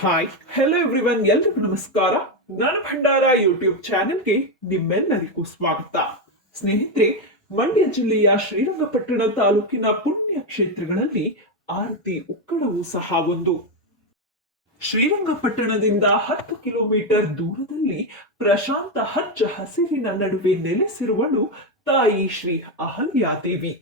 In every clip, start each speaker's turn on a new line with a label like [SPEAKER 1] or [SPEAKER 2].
[SPEAKER 1] Hi hello everyone ಎಲ್ರಿಗೂ ನಮಸ್ಕಾರ. ನಾನು ಭಂಡಾರ ಯೂಟ್ಯೂಬ್ ಚಾನೆಲ್ಗೆ ನಿಮ್ಮೆಲ್ಲರಿಗೂ ಸ್ವಾಗತ. ಸ್ನೇಹಿತರೆ, ಮಂಡ್ಯ ಜಿಲ್ಲೆಯ ಶ್ರೀರಂಗಪಟ್ಟಣ ತಾಲೂಕಿನ ಪುಣ್ಯ ಕ್ಷೇತ್ರಗಳಲ್ಲಿ ಆರತಿ ಉಕ್ಕಡವು ಸಹ ಒಂದು. ಶ್ರೀರಂಗಪಟ್ಟಣದಿಂದ ಹತ್ತು ಕಿಲೋಮೀಟರ್ ದೂರದಲ್ಲಿ ಪ್ರಶಾಂತ ಹಚ್ಚ ಹಸಿರಿನ ನಡುವೆ ನೆಲೆಸಿರುವಳು ತಾಯಿ ಶ್ರೀ ಅಹಲ್ಯಾದೇವಿ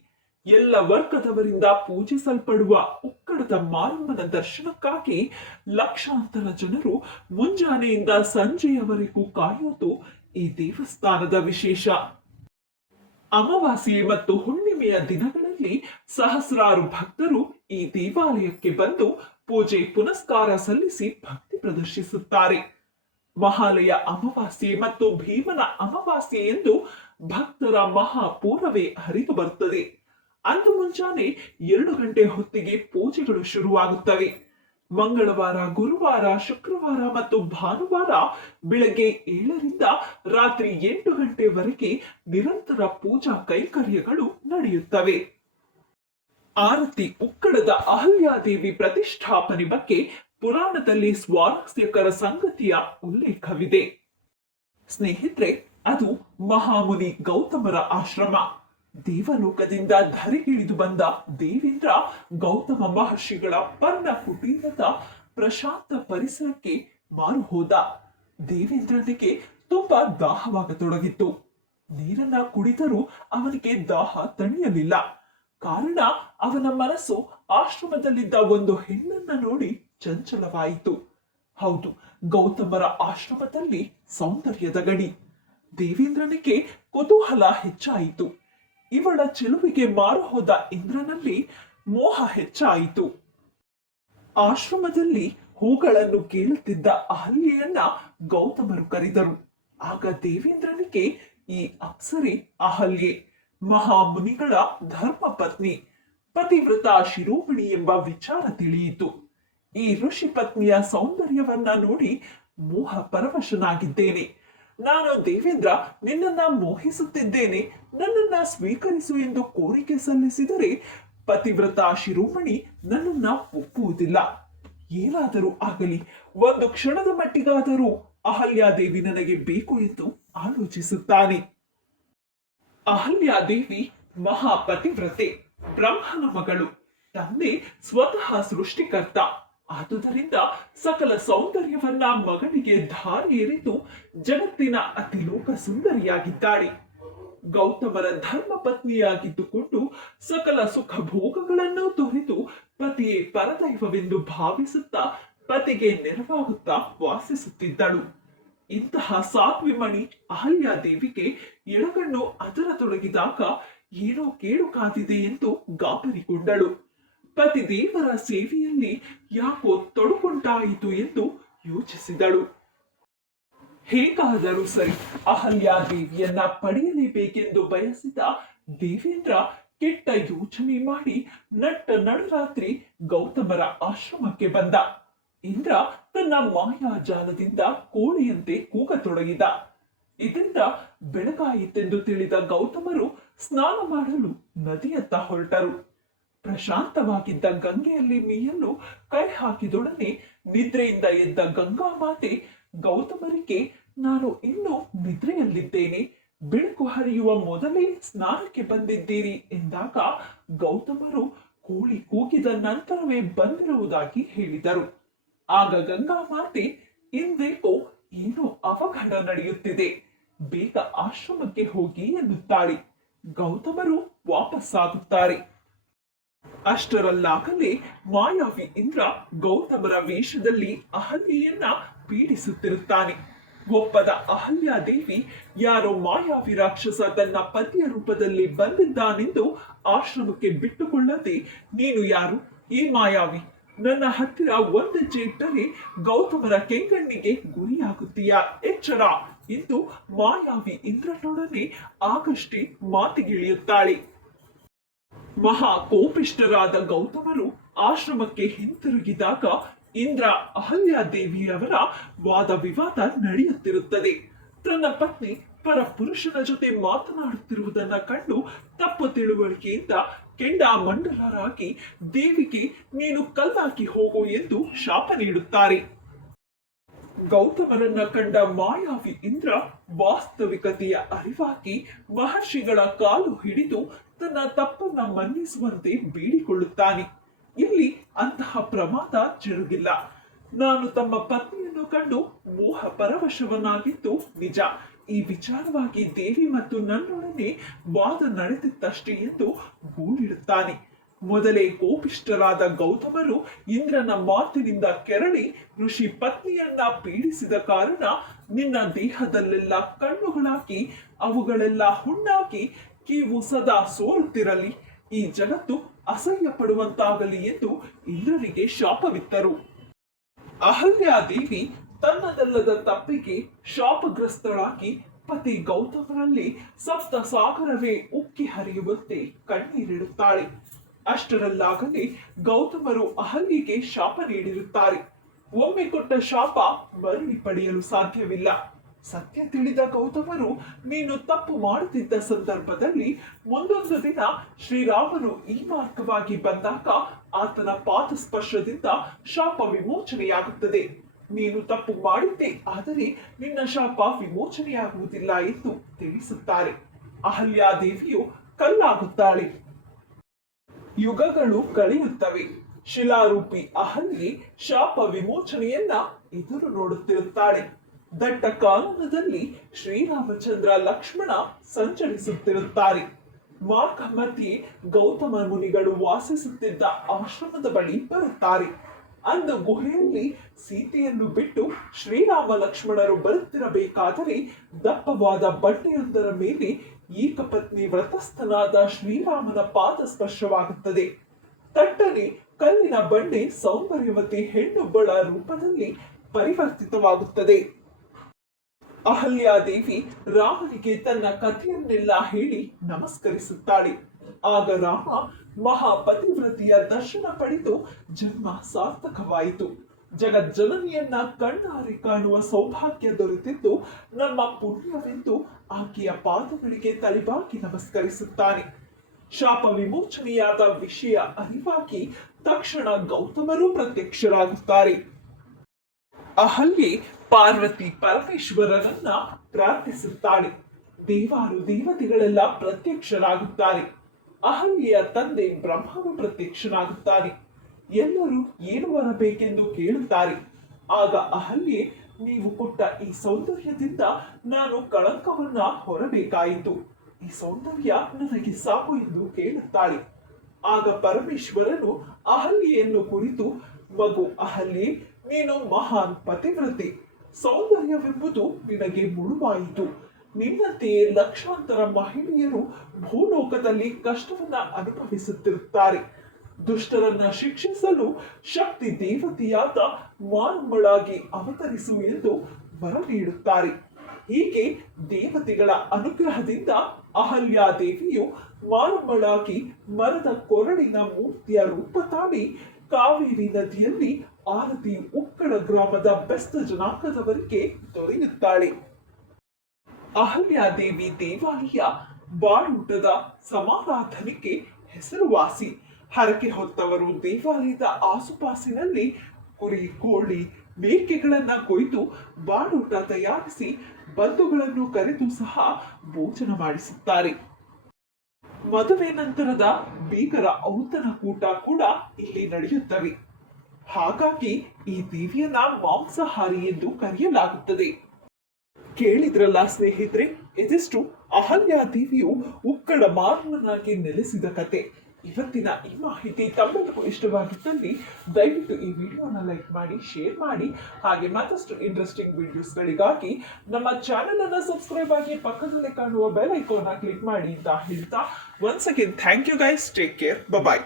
[SPEAKER 1] ಎಲ್ಲ ವರ್ಗದವರಿಂದ ಪೂಜಿಸಲ್ಪಡುವ ಉಕ್ಕಡದ ಮಾರಮ್ಮನ ದರ್ಶನಕ್ಕಾಗಿ ಲಕ್ಷಾಂತರ ಜನರು ಮುಂಜಾನೆಯಿಂದ ಸಂಜೆಯವರೆಗೂ ಕಾಯುವುದು ಈ ದೇವಸ್ಥಾನದ ವಿಶೇಷ. ಅಮಾವಾಸ್ಯೆ ಮತ್ತು ಹುಣ್ಣಿಮೆಯ ದಿನಗಳಲ್ಲಿ ಸಹಸ್ರಾರು ಭಕ್ತರು ಈ ದೇವಾಲಯಕ್ಕೆ ಬಂದು ಪೂಜೆ ಪುನಸ್ಕಾರ ಸಲ್ಲಿಸಿ ಭಕ್ತಿ ಪ್ರದರ್ಶಿಸುತ್ತಾರೆ. ಮಹಾಲಯ ಅಮಾವಾಸ್ಯೆ ಮತ್ತು ಭೀಮನ ಅಮಾವಾಸ್ಯೆ ಎಂದು ಭಕ್ತರ ಮಹಾಪೂರ್ವವೇ ಹರಿದು ಬರುತ್ತದೆ. ಅಂದು ಮುಂಜಾನೆ ಎರಡು ಗಂಟೆ ಹೊತ್ತಿಗೆ ಪೂಜೆಗಳು ಶುರುವಾಗುತ್ತವೆ. ಮಂಗಳವಾರ, ಗುರುವಾರ, ಶುಕ್ರವಾರ ಮತ್ತು ಭಾನುವಾರ ಬೆಳಗ್ಗೆ ಏಳರಿಂದ ರಾತ್ರಿ ಎಂಟು ಗಂಟೆವರೆಗೆ ನಿರಂತರ ಪೂಜಾ ಕೈಂಕರ್ಯಗಳು ನಡೆಯುತ್ತವೆ. ಆರತಿ ಉಕ್ಕಡದ ಅಹಲ್ಯಾದೇವಿ ಪ್ರತಿಷ್ಠಾಪನೆ ಬಗ್ಗೆ ಪುರಾಣದಲ್ಲಿ ಸ್ವಾರಸ್ಯಕರ ಸಂಗತಿಯ ಉಲ್ಲೇಖವಿದೆ. ಸ್ನೇಹಿತರೆ, ಅದು ಮಹಾಮುನಿ ಗೌತಮರ ಆಶ್ರಮ. ದೇವಲೋಕದಿಂದ ಧರೆಗಿಳಿದು ಬಂದ ದೇವೇಂದ್ರ ಗೌತಮ ಮಹರ್ಷಿಗಳ ಪರ್ಣ ಕುಟೀರದ ಪ್ರಶಾಂತ ಪರಿಸರಕ್ಕೆ ಮಾರು ಹೋದ. ದೇವೇಂದ್ರನಿಗೆ ತುಂಬಾ ದಾಹವಾಗತೊಡಗಿತ್ತು. ನೀರನ್ನ ಕುಡಿದರೂ ಅವನಿಗೆ ದಾಹ ತಣಿಯಲಿಲ್ಲ. ಕಾರಣ ಅವನ ಮನಸ್ಸು ಆಶ್ರಮದಲ್ಲಿದ್ದ ಒಂದು ಹೆಣ್ಣನ್ನ ನೋಡಿ ಚಂಚಲವಾಯಿತು. ಹೌದು, ಗೌತಮರ ಆಶ್ರಮದಲ್ಲಿ ಸೌಂದರ್ಯದ ಗಡಿ ದೇವೇಂದ್ರನಿಗೆ ಕುತೂಹಲ ಹೆಚ್ಚಾಯಿತು. ಇವಳ ಚೆಲುವಿಗೆ ಮಾರುಹೋದ ಇಂದ್ರನಲ್ಲಿ ಮೋಹ ಹೆಚ್ಚಾಯಿತು. ಆಶ್ರಮದಲ್ಲಿ ಹೂಗಳನ್ನು ಕೇಳುತ್ತಿದ್ದ ಅಹಲ್ಯೆಯನ್ನ ಗೌತಮರು ಕರೆದರು. ಆಗ ದೇವೇಂದ್ರನಿಗೆ ಈ ಅಪ್ಸರಿ ಅಹಲ್ಯೆ, ಮಹಾಮುನಿಗಳ ಧರ್ಮ ಪತ್ನಿ ಪತಿವ್ರತ ಶಿರೋಮಣಿ ಎಂಬ ವಿಚಾರ ತಿಳಿಯಿತು. ಈ ಋಷಿ ಪತ್ನಿಯ ಸೌಂದರ್ಯವನ್ನ ನೋಡಿ ಮೋಹ ಪರವಶನಾಗಿದ್ದೇನೆ. ನಾನು ದೇವೇಂದ್ರ, ನಿನ್ನನ್ನ ಮೋಹಿಸುತ್ತಿದ್ದೇನೆ. ನನ್ನನ್ನ ಸ್ವೀಕರಿಸು ಎಂದು ಕೋರಿಕೆ ಸಲ್ಲಿಸಿದರೆ ಪತಿವ್ರತ ಶಿರೋಮಣಿ ನನ್ನನ್ನ ಒಪ್ಪುವುದಿಲ್ಲ. ಏನಾದರೂ ಆಗಲಿ, ಒಂದು ಕ್ಷಣದ ಮಟ್ಟಿಗಾದರೂ ಅಹಲ್ಯಾದೇವಿ ನನಗೆ ಬೇಕು ಎಂದು ಆಲೋಚಿಸುತ್ತಾನೆ. ಅಹಲ್ಯಾದೇವಿ ಮಹಾಪತಿವ್ರತೆ, ಬ್ರಹ್ಮನ ಮಗಳು, ತಂದೆ ಸ್ವತಃ ಸೃಷ್ಟಿಕರ್ತ. ಆದುದರಿಂದ ಸಕಲ ಸೌಂದರ್ಯವನ್ನ ಮಗನಿಗೆ ಧಾರೆ ಜಗತ್ತಿನ ಅತಿಲೋಕ ಸುಂದರಿಯಾಗಿದ್ದಾಳೆ. ಗೌತಮರ ಧರ್ಮ ಪತ್ನಿಯಾಗಿದ್ದುಕೊಂಡು ಸಕಲ ಸುಖ ಭೋಗಗಳನ್ನು ತೊರೆದು ಪತಿಯೇ ಪರದೈವವೆಂದು ಭಾವಿಸುತ್ತಾ ಪತಿಗೆ ನೆರವಾಗುತ್ತಾ ವಾಸಿಸುತ್ತಿದ್ದಳು. ಇಂತಹ ಸಾತ್ವಿಮಣಿ ಅಹಲ್ಯಾದೇವಿಗೆ ಎಡಗಣ್ಣು ಅದರ ತೊಡಗಿದಾಗ ಏನೋ ಕೇಳು ಕಾದಿದೆ ಎಂದು ಗಾಬರಿಗೊಂಡಳು. ಪತಿ ದೇವರ ಸೇವೆಯಲ್ಲಿ ಯಾಕೋ ತೊಡಗುಂಟಾಯಿತು ಎಂದು ಯೋಚಿಸಿದಳು. ಹೇಗಾದರೂ ಸರಿ ಅಹಲ್ಯಾದೇವಿಯನ್ನ ಪಡೆಯಲೇಬೇಕೆಂದು ಬಯಸಿದ ದೇವೇಂದ್ರ ಕೆಟ್ಟ ಯೋಚನೆ ಮಾಡಿ ನಟ್ಟ ನಡರಾತ್ರಿ ಗೌತಮರ ಆಶ್ರಮಕ್ಕೆ ಬಂದ. ಇಂದ್ರ ತನ್ನ ಮಾಯಾಜಾಲದಿಂದ ಕೋಳಿಯಂತೆ ಕೂಗತೊಡಗಿದ. ಇದರಿಂದ ಬೆಳಗಾಯಿತೆಂದು ತಿಳಿದ ಗೌತಮರು ಸ್ನಾನ ಮಾಡಲು ನದಿಯತ್ತ ಹೊರಟರು. ಪ್ರಶಾಂತವಾಗಿದ್ದ ಗಂಗೆಯಲ್ಲಿ ಮೀಯಲು ಕೈ ಹಾಕಿದೊಡನೆ ನಿದ್ರೆಯಿಂದ ಎದ್ದ ಗಂಗಾ ಮಾತೆ, ಗೌತಮರಿಗೆ ನಾನು ಇನ್ನೂ ನಿದ್ರೆಯಲ್ಲಿದ್ದೇನೆ. ಬೆಳಕು ಹರಿಯುವ ಮೊದಲೇ ಸ್ನಾನಕ್ಕೆ ಬಂದಿದ್ದೀರಿ ಎಂದಾಗ ಗೌತಮರು ಕೋಳಿ ಕೂಗಿದ ನಂತರವೇ ಬಂದಿರುವುದಾಗಿ ಹೇಳಿದರು. ಆಗ ಗಂಗಾ ಮಾತೆ ಇಂದೇಕೋ ಏನೋ ಅವಘಡ ನಡೆಯುತ್ತಿದೆ. ಬೇಗ ಆಶ್ರಮಕ್ಕೆ ಹೋಗಿ ಎನ್ನುತ್ತಾಳೆ. ಗೌತಮರು ವಾಪಸ್ಸಾಗುತ್ತಾರೆ. ಅಷ್ಟರಲ್ಲಾಗಲೇ ಮಾಯಾವಿ ಇಂದ್ರ ಗೌತಮರ ವೇಷದಲ್ಲಿ ಅಹಲ್ಯೆಯನ್ನ ಪೀಡಿಸುತ್ತಿರುತ್ತಾನೆ. ಒಪ್ಪದ ಅಹಲ್ಯಾದೇವಿ ಯಾರೋ ಮಾಯಾವಿ ರಾಕ್ಷಸ ತನ್ನ ಪತಿಯ ರೂಪದಲ್ಲಿ ಬಂದಿದ್ದಾನೆಂದು ಆಶ್ರಮಕ್ಕೆ ಬಿಟ್ಟುಕೊಳ್ಳದೆ, ನೀನು ಯಾರು? ಈ ಮಾಯಾವಿ, ನನ್ನ ಹತ್ತಿರ ಒಂದು ಇಟ್ಟರೆ ಗೌತಮರ ಕೆಂಗಣ್ಣಿಗೆ ಗುರಿಯಾಗುತ್ತೀಯಾ? ಎಚ್ಚರ! ಎಂದು ಮಾಯಾವಿ ಇಂದ್ರನೊಡನೆ ಆಗಷ್ಟೇ ಮಾತಿಗಿಳಿಯುತ್ತಾಳೆ. ಮಹಾ ಕೋಪಿಷ್ಟರಾದ ಗೌತಮರು ಆಶ್ರಮಕ್ಕೆ ಹಿಂತಿರುಗಿದಾಗ ಇಂದ್ರ ಅಹಲ್ಯಾದೇವಿಯವರ ವಾದ ವಿವಾದ ನಡೆಯುತ್ತಿರುತ್ತದೆ. ತನ್ನ ಪತ್ನಿ ಪರ ಪುರುಷನ ಜೊತೆ ಮಾತನಾಡುತ್ತಿರುವುದನ್ನ ಕಂಡು ತಪ್ಪು ತಿಳುವಳಿಕೆಯಿಂದ ಕೆಂಡ ಮಂಡಲರಾಗಿ ದೇವಿಗೆ ನೀನು ಕಲ್ಲಾಕಿ ಹೋಗು ಎಂದು ಶಾಪ ನೀಡುತ್ತಾರೆ. ಗೌತಮರನ್ನ ಕಂಡ ಮಾಯಾವಿ ಇಂದ್ರ ವಾಸ್ತವಿಕತೆಯ ಅರಿವಾಗಿ ಮಹರ್ಷಿಗಳ ಕಾಲು ಹಿಡಿದು ತನ್ನ ತಪ್ಪನ್ನ ಮನ್ನಿಸುವಂತೆ ಬೇಡಿಕೊಳ್ಳುತ್ತಾನೆ. ಇಲ್ಲಿ ಅಂತಹ ಪ್ರಮಾದ ಜರುಗಿಲ್ಲ. ನಾನು ತಮ್ಮ ಪತ್ನಿಯನ್ನು ಕಂಡು ಮೋಹ ಪರವಶವನಾಗಿದ್ದು ನಿಜ. ಈ ವಿಚಾರವಾಗಿ ದೇವಿ ಮತ್ತು ನನ್ನೊಡನೆ ವಾದ ನಡೆದಿತ್ತಷ್ಟೇ ಎಂದು ಗೂಡಿಡುತ್ತಾನೆ ಮೊದಲೇ ಗೋಪಿಷ್ಠರಾದ ಗೌತಮರು ಇಂದ್ರನ ಮಾತಿನಿಂದ ಕೆರಳಿ ಋಷಿ ಪತ್ನಿಯನ್ನ ಪೀಡಿಸಿದ ಕಾರಣ ನಿನ್ನ ದೇಹದಲ್ಲೆಲ್ಲ ಕಣ್ಣುಗಳಾಕಿ ಅವುಗಳೆಲ್ಲ ಹುಣ್ಣಾಗಿ ಕೀವು ಸದಾ ಸೋಲುತ್ತಿರಲಿ ಈ ಜಗತ್ತು ಅಸಹ್ಯ ಪಡುವಂತಾಗಲಿ ಎಂದು ಇಂದ್ರರಿಗೆ ಶಾಪವಿತ್ತರು. ಅಹಲ್ಯಾದೇವಿ ತನ್ನದಲ್ಲದ ತಪ್ಪಿಗೆ ಶಾಪಗ್ರಸ್ತಳಾಗಿ ಪತಿ ಗೌತಮರಲ್ಲಿ ಸಪ್ತ ಸಾಗರವೇ ಉಕ್ಕಿ ಹರಿಯುವಂತೆ ಕಣ್ಣೀರಿಡುತ್ತಾಳೆ. ಅಷ್ಟರಲ್ಲಾಗಲೇ ಗೌತಮರು ಅಹಲ್ಯಿಗೆ ಶಾಪ ನೀಡಿರುತ್ತಾರೆ. ಒಮ್ಮೆ ಕೊಟ್ಟ ಶಾಪ ಮರಳಿ ಪಡೆಯಲು ಸಾಧ್ಯವಿಲ್ಲ. ಸತ್ಯ ತಿಳಿದ ಗೌತಮರು, ನೀನು ತಪ್ಪು ಮಾಡುತ್ತಿದ್ದ ಸಂದರ್ಭದಲ್ಲಿ ಮುಂದೊಂದು ದಿನ ಶ್ರೀರಾಮನು ಈ ಮಾರ್ಗವಾಗಿ ಬಂದಾಗ ಆತನ ಪಾದ ಸ್ಪರ್ಶದಿಂದ ಶಾಪ ವಿಮೋಚನೆಯಾಗುತ್ತದೆ. ನೀನು ತಪ್ಪು ಮಾಡಿದ್ದೆ, ಆದರೆ ನಿನ್ನ ಶಾಪ ವಿಮೋಚನೆಯಾಗುವುದಿಲ್ಲ ಎಂದು ತಿಳಿಸುತ್ತಾರೆ. ಅಹಲ್ಯಾದೇವಿಯು ಕಲ್ಲಾಗುತ್ತಾಳೆ. ಯುಗಗಳು ಕಳೆಯುತ್ತವೆ. ಶಿಲಾರೂಪಿ ಅಹಲ್ಯೆ ಶಾಪ ವಿಮೋಚನೆಯನ್ನ ಎದುರು ನೋಡುತ್ತಿರುತ್ತಾಳೆ. ದಟ್ಟ ಕಾನನದಲ್ಲಿ ಶ್ರೀರಾಮಚಂದ್ರ ಲಕ್ಷ್ಮಣ ಸಂಚರಿಸುತ್ತಿರುತ್ತಾರೆ. ಮಾರ್ಕ ಮಧ್ಯೆ ಗೌತಮ ಮುನಿಗಳು ವಾಸಿಸುತ್ತಿದ್ದ ಆಶ್ರಮದ ಬಳಿ ಬರುತ್ತಾರೆ. ಅಂದು ಗುಹೆಯಲ್ಲಿ ಸೀತೆಯನ್ನು ಬಿಟ್ಟು ಶ್ರೀರಾಮ ಲಕ್ಷ್ಮಣರು ಬರುತ್ತಿರಬೇಕಾದರೆ ದಪ್ಪವಾದ ಬಟ್ಟೆಯೊಂದರ ಮೇಲೆ ಏಕಪತ್ನಿ ವ್ರತಸ್ಥನಾದ ಶ್ರೀರಾಮನ ಪಾದ ಸ್ಪರ್ಶವಾಗುತ್ತದೆ. ತಟ್ಟನೆ ಕಲ್ಲಿನ ಬಂಡೆ ಸೌಂದರ್ಯವತಿ ಹೆಣ್ಣೊಬ್ಬಳ ರೂಪದಲ್ಲಿ ಪರಿವರ್ತಿತವಾಗುತ್ತದೆ. ಅಹಲ್ಯಾದೇವಿ ರಾಮನಿಗೆ ತನ್ನ ಕಥೆಯನ್ನೆಲ್ಲ ಹೇಳಿ ನಮಸ್ಕರಿಸುತ್ತಾಳೆ. ಆಗ ರಾಮ ಮಹಾಪತಿವ್ರತಿಯ ದರ್ಶನ ಪಡೆದು ಜನ್ಮ ಸಾರ್ಥಕವಾಯಿತು. ಜಗಜ್ಜನನಿಯನ್ನ ಕಣ್ಣಾರೆ ಕಾಣುವ ಸೌಭಾಗ್ಯ ದೊರೆತಿದ್ದು ನಮ್ಮ ಪುಣ್ಯವೆಂದು ಆಕೆಯ ಪಾದಗಳಿಗೆ ತಲೆಬಾಗಿ ನಮಸ್ಕರಿಸುತ್ತಾನೆ. ಶಾಪ ವಿಮೋಚನೆಯಾದ ವಿಷಯ ಅರಿವಾಗಿ ತಕ್ಷಣ ಗೌತಮರು ಪ್ರತ್ಯಕ್ಷರಾಗುತ್ತಾರೆ. ಅಹಲ್ಯೆ ಪಾರ್ವತಿ ಪರಮೇಶ್ವರನನ್ನ ಪ್ರಾರ್ಥಿಸುತ್ತಾಳೆ. ದೇವಾರು ದೇವತೆಗಳೆಲ್ಲ ಪ್ರತ್ಯಕ್ಷರಾಗುತ್ತಾರೆ. ಅಹಲ್ಯ ತಂದೆ ಬ್ರಹ್ಮನು ಪ್ರತ್ಯಕ್ಷನಾಗುತ್ತಾನೆ ಎಲ್ಲರೂ ಏನು ಬರಬೇಕೆಂದು ಕೇಳುತ್ತಾರೆ. ಆಗ ಅಹಲ್ಯೆ, ನೀವು ಕೊಟ್ಟ ಈ ಸೌಂದರ್ಯದಿಂದ ನಾನು ಕಳಂಕವನ್ನ ಹೊರಬೇಕಾಯಿತು. ಈ ಸೌಂದರ್ಯ ನನಗೆ ಸಾಕು ಎಂದು ಕೇಳುತ್ತಾಳೆ. ಆಗ ಪರಮೇಶ್ವರನು ಅಹಲ್ಯೆಯನ್ನು ಕುರಿತು, ಮಗು ಅಹಲ್ಯೆ, ನೀನು ಮಹಾನ್ ಪತಿವ್ರತೆ. ಸೌಂದರ್ಯವೆಂಬುದು ನಿನಗೆ ಮುಳುವಾಯಿತು. ನಿನ್ನಂತೆಯೇ ಲಕ್ಷಾಂತರ ಮಹಿಳೆಯರು ಭೂಲೋಕದಲ್ಲಿ ಕಷ್ಟವನ್ನ ಅನುಭವಿಸುತ್ತಿರುತ್ತಾರೆ. ದುಷ್ಟರನ್ನ ಶಿಕ್ಷಿಸಲು ಶಕ್ತಿ ದೇವತೆಯಾದ ಮಾನವಳಾಗಿ ಅವತರಿಸು ಎಂದು ವರ ನೀಡುತ್ತಾರೆ ಹೀಗೆ ದೇವತೆಗಳ ಅನುಗ್ರಹದಿಂದ ಅಹಲ್ಯಾದೇವಿಯು ಮಾನವಳಾಗಿ ಮರದ ಕೊರಳಿನ ಮೂರ್ತಿಯ ರೂಪ ತಾಳಿ ಕಾವೇರಿ ನದಿಯಲ್ಲಿ ಆರತಿ ಉಕ್ಕಳ ಗ್ರಾಮದ ಬೆಸ್ತ ಜನಾಂಗದವರಿಗೆ ದೊರೆಯುತ್ತಾಳೆ. ಅಹಲ್ಯಾದೇವಿ ದೇವಾಲಯ ಬಾಳೂಟದ ಸಮಾರಾಧನೆಗೆ ಹೆಸರುವಾಸಿ. ಹರಕೆ ಹೊತ್ತವರು ದೇವಾಲಯದ ಆಸುಪಾಸಿನಲ್ಲಿ ಕುರಿ, ಕೋಳಿ, ಮೇಕೆಗಳನ್ನ ಕೊಯ್ದು ಬಾಡೂಟ ತಯಾರಿಸಿ ಬಂಧುಗಳನ್ನು ಕರೆದು ಸಹ ಭೋಜನ ಮಾಡಿಸುತ್ತಾರೆ. ಮದುವೆ ನಂತರದ ಬೀಗರ ಔತಣ ಕೂಟ ಕೂಡ ಇಲ್ಲಿ ನಡೆಯುತ್ತವೆ. ಹಾಗಾಗಿ ಈ ದೇವಿಯನ್ನ ಮಾಂಸಹಾರಿ ಎಂದು ಕರೆಯಲಾಗುತ್ತದೆ. ಕೇಳಿದ್ರಲ್ಲ ಸ್ನೇಹಿತರೆ ಇದಿಷ್ಟು ಅಹಲ್ಯ ದೇವಿಯು ಉಕ್ಕಡ ಮಾನವನಾಗಿ ನೆಲೆಸಿದ ಕತೆ. ಇವತ್ತಿನ ಈ ಮಾಹಿತಿ ತಮ್ಮೆಲ್ಲರಿಗೂ ಇಷ್ಟವಾಗಿದ್ದಲ್ಲಿ ದಯವಿಟ್ಟು ಈ ವಿಡಿಯೋನ ಲೈಕ್ ಮಾಡಿ, ಶೇರ್ ಮಾಡಿ. ಹಾಗೆ ಮತ್ತಷ್ಟು ಇಂಟ್ರೆಸ್ಟಿಂಗ್ ವಿಡಿಯೋಸ್ಗಳಿಗಾಗಿ ನಮ್ಮ ಚಾನೆಲ್ ಅನ್ನ ಸಬ್ಸ್ಕ್ರೈಬ್ ಆಗಿ ಪಕ್ಕದಲ್ಲಿ ಕಾಣುವ ಬೆಲ್ ಐಕಾನ್ ಕ್ಲಿಕ್ ಮಾಡಿ ಅಂತ ಹೇಳ್ತಾ once again thank you guys take care bye